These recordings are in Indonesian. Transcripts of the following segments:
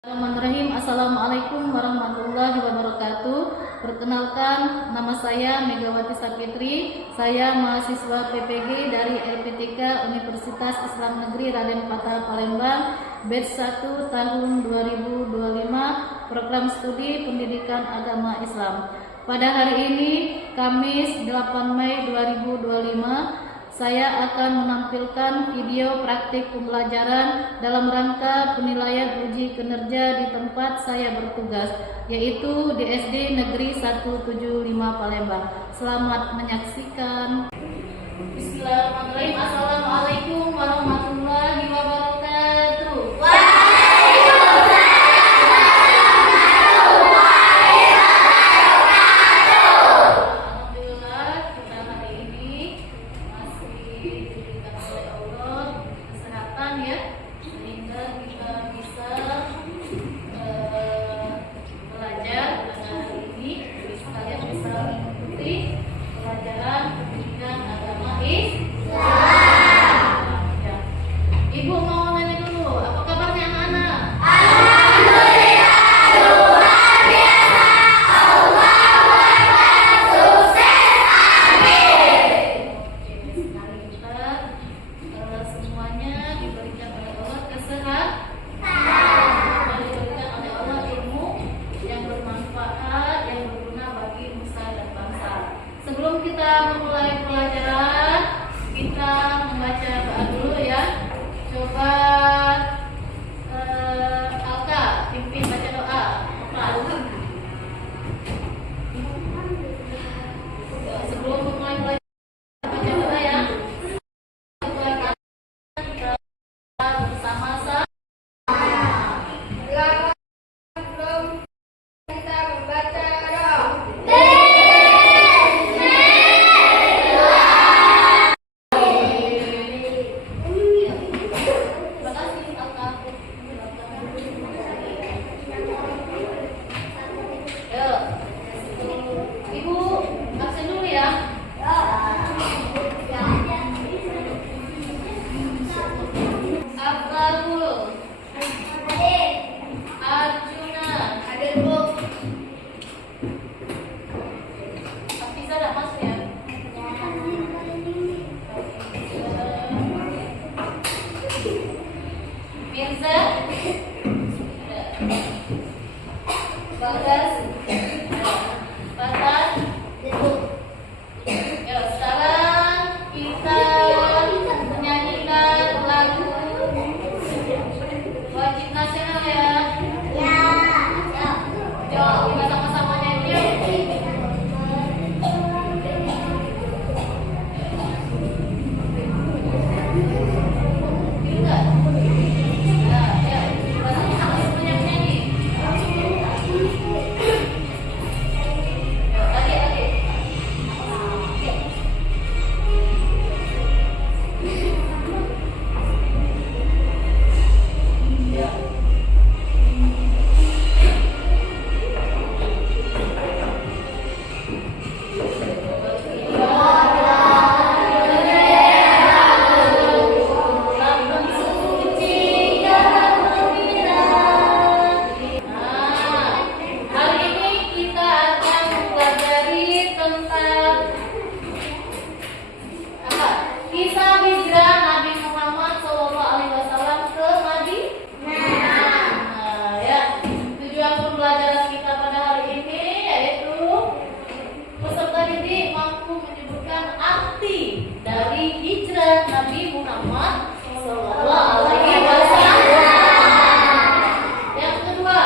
Bismillahirrahmanirrahim. Assalamualaikum warahmatullahi wabarakatuh. Perkenalkan, nama saya Megawati Sapitri. Saya mahasiswa PPG dari LPTK Universitas Islam Negeri Raden Patah Palembang, batch 1 tahun 2025, program studi Pendidikan Agama Islam. Pada hari ini, Kamis 8 Mei 2025, saya akan menampilkan video praktik pembelajaran dalam rangka penilaian uji kinerja di tempat saya bertugas, yaitu di SD Negeri 175 Palembang. Selamat menyaksikan. Bismillahirrahmanirrahim. Assalamualaikum warahmatullahi wabarakatuh. Sebelum kita memulai pelajaran, kita membaca doa dulu ya. Coba Alka pimpin baca doa. Sebelum memulai pelajaran, baca doa ya. Kita bersama-sama. Sebelum kita membaca doa. Bagas, Batas, ya sekarang kita menyanyikan lagu wajib nasional ya. Yuk kita sama-sama nyanyi. Kisah hijrah Nabi Muhammad SAW ke Madinah. Ya, tujuan pembelajaran kita pada hari ini yaitu peserta didik mampu menyebutkan arti dari hijrah Nabi Muhammad SAW. Yang kedua,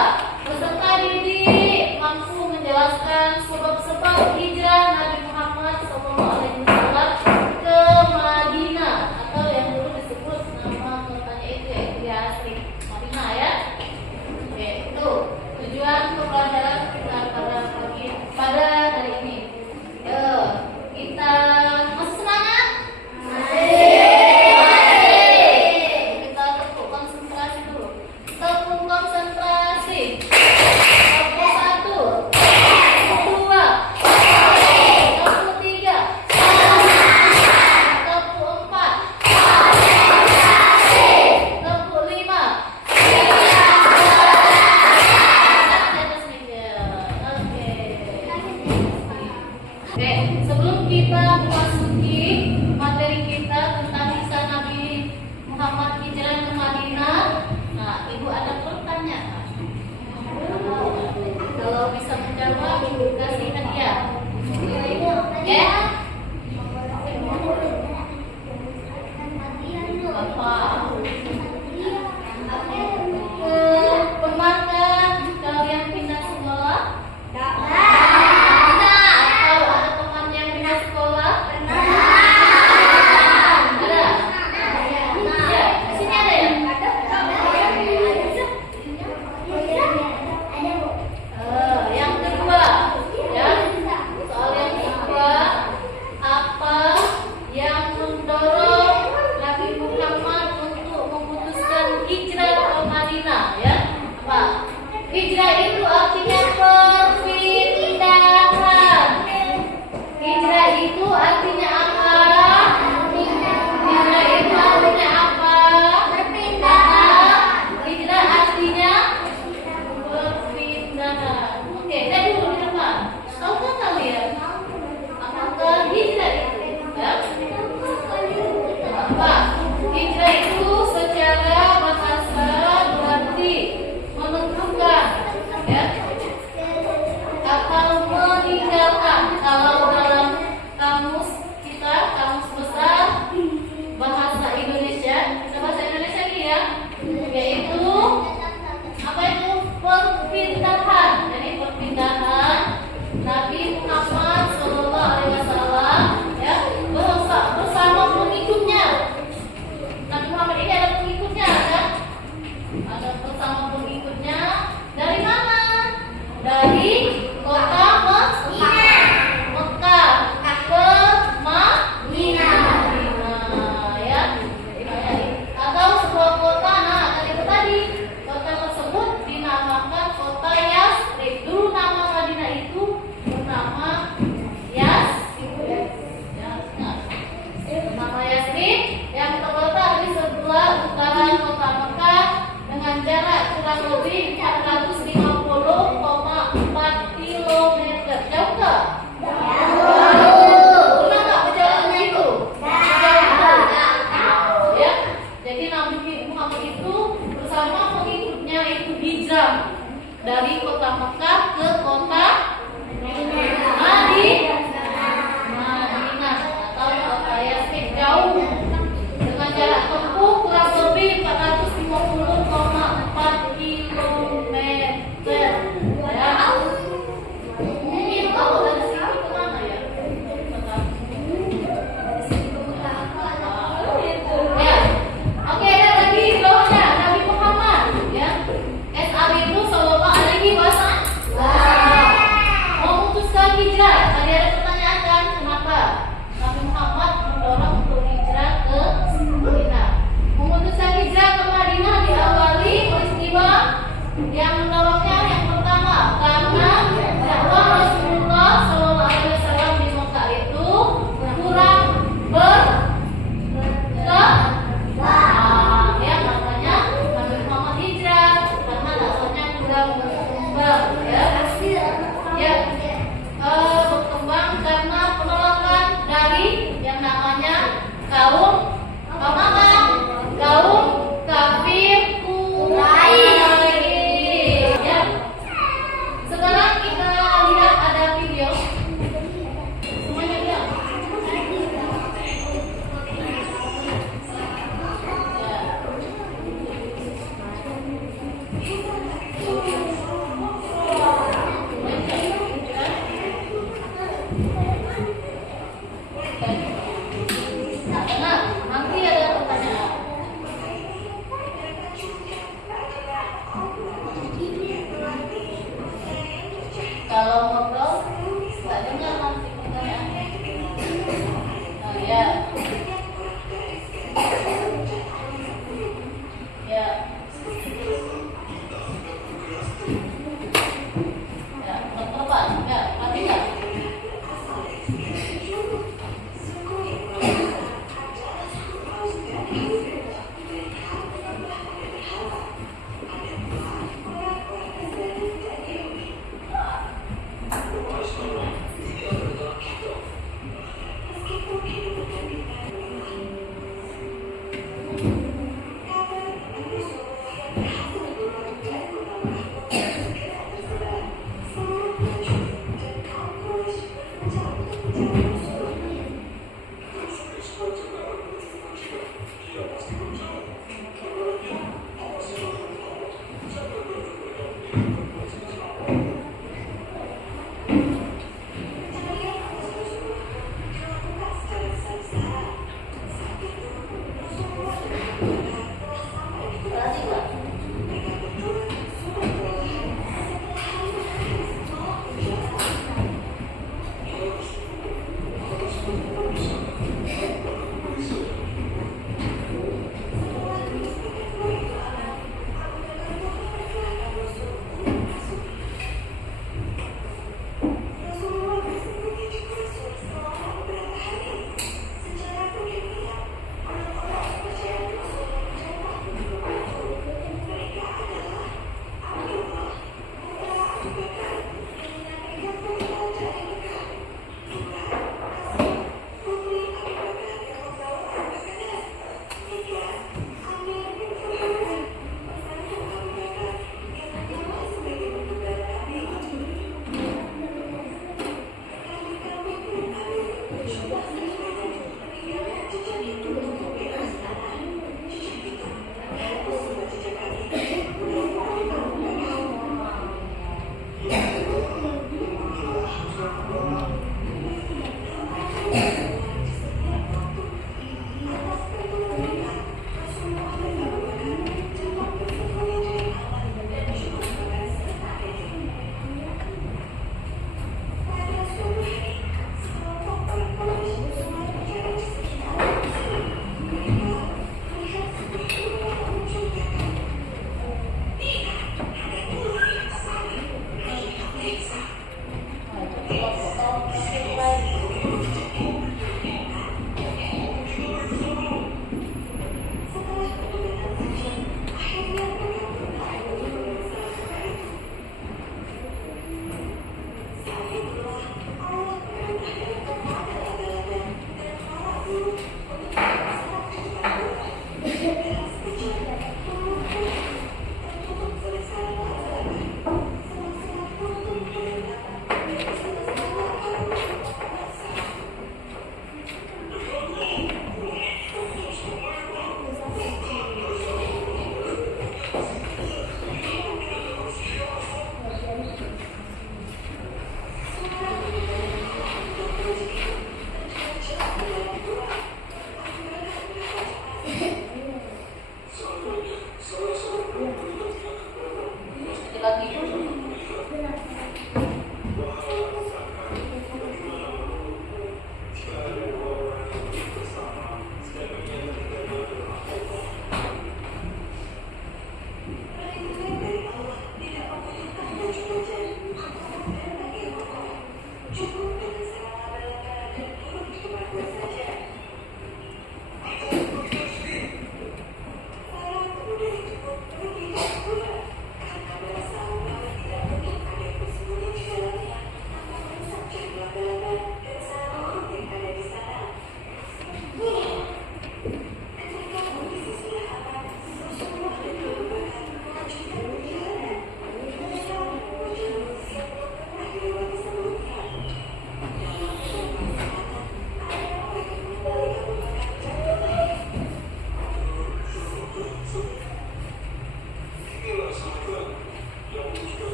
peserta didik mampu menjelaskan sebab-sebab hijrah Nabi Muhammad SAW ke Madinah, atau yang dulu disebut nama kotanya itu yaitu Yasrib, Madinah ya. Oke, itu tujuan pembelajaran kita pada hari ini. Kita masih semangat? Masih. jarak kurang lebih 450,4 kilometer. Jauh nggak? Pernah nggak berjalan itu? Ya, jadi Nabi Muhammad itu bersama pengikutnya itu hijrah dari kota Mekah ke kota Madinah atau kota Yastrib, jauh dengan jarak tempuh kurang lebih 450,4 kilometer.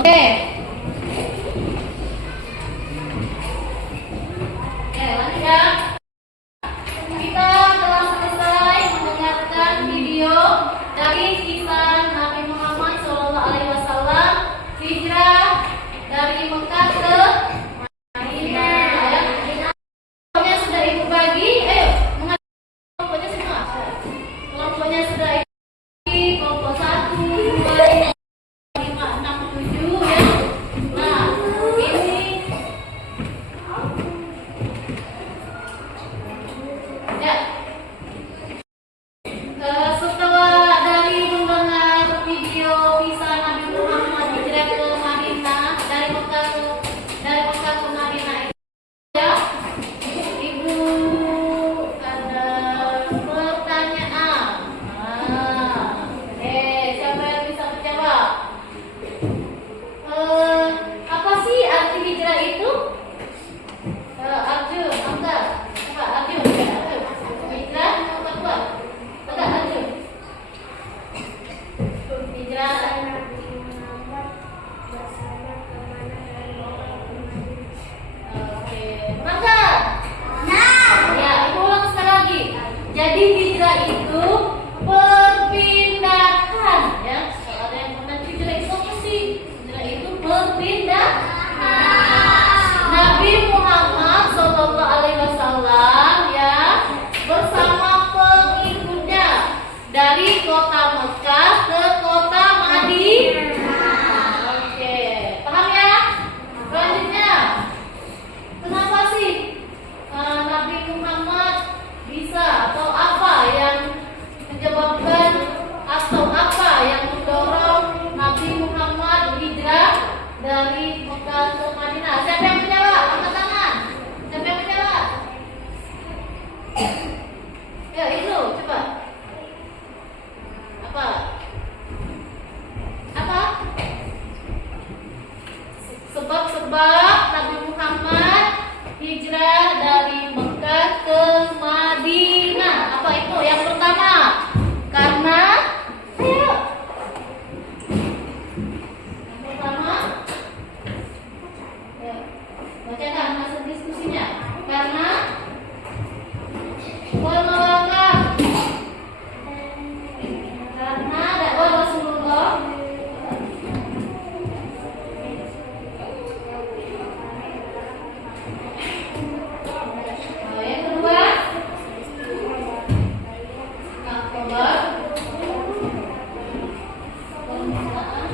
Oke. Oke, lanjut ya. Kita telah selesai mendengarkan video dari kisah Nabi Muhammad SAW hijrah dari Mekah ke Madinah. Kelompoknya sudah ibu bagi, ayo kelompoknya semua. Kelompoknya sudah ibu bagi, kelompok 1, 2, 5, 6, 7 ya. Nah, ini ya. Setelah dari mendengar video kisah Nabi Muhammad hijrah ke Madinah dari Mekah ke Madinah ya, Ibu ada pertanyaan. Siapa yang bisa menjawab? Apa sih arti hijrah itu? Arjun, angkat. Coba Arjun, ya, Arjun. Hijrah nomor 2. Angkat Arjun. Hijrah. Oke, angkat. Ya, ibu ulang sekali lagi. Jadi hijrah itu perpindahan, ya. Kalau ada yang pernah hijrah itu apa sih? Hijrah itu perpindahan. Nabi Muhammad SAW ya bersama pengikutnya dari kota Mekah ke kota Madinah. Oke, paham ya? Selanjutnya, kenapa sih Nabi Muhammad bisa atau apa yang menyebabkan atau apa yang mendorong Nabi Muhammad hijrah dari Mekah ke Madinah? Siapa yang menjawab? Angkat tangan. Siapa yang menjawab? Ya itu, coba. Apa? Apa? Sebab-sebab Nabi Muhammad hijrah dari Mekah ke Madinah. Apa itu? Yang pertama, karena ayo. Yang pertama, ya, bacakan hasil diskusinya. Karena penolakan, karena dakwah Rasulullah. Yang kedua, kabar pemerintahan.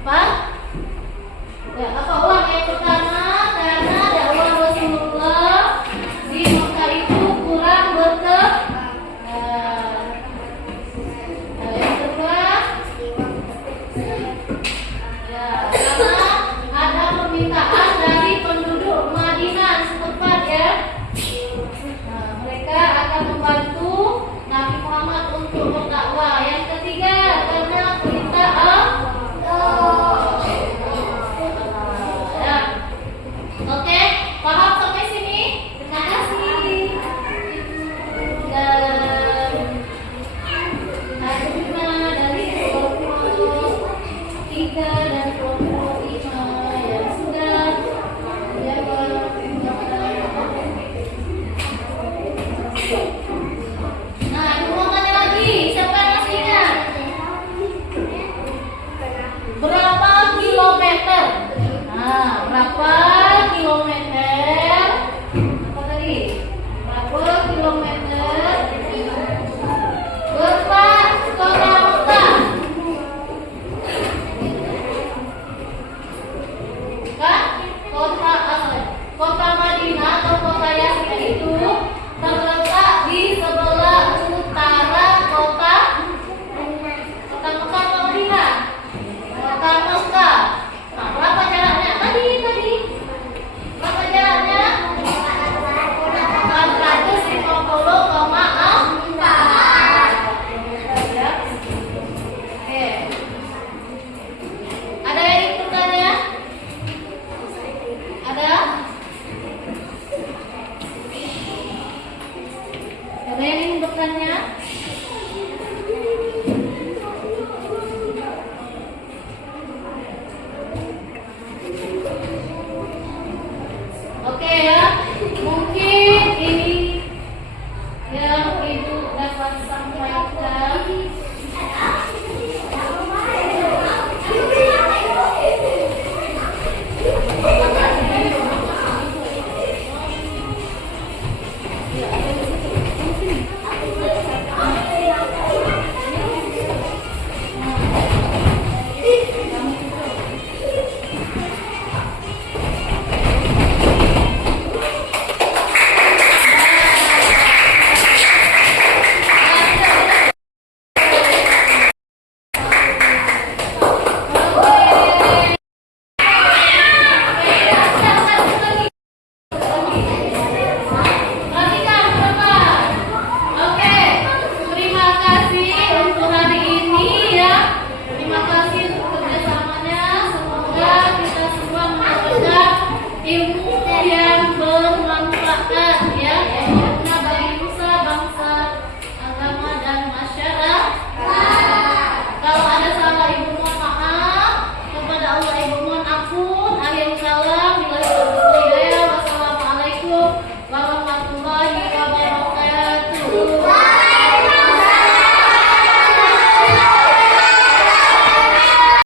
Apa? Ya, apa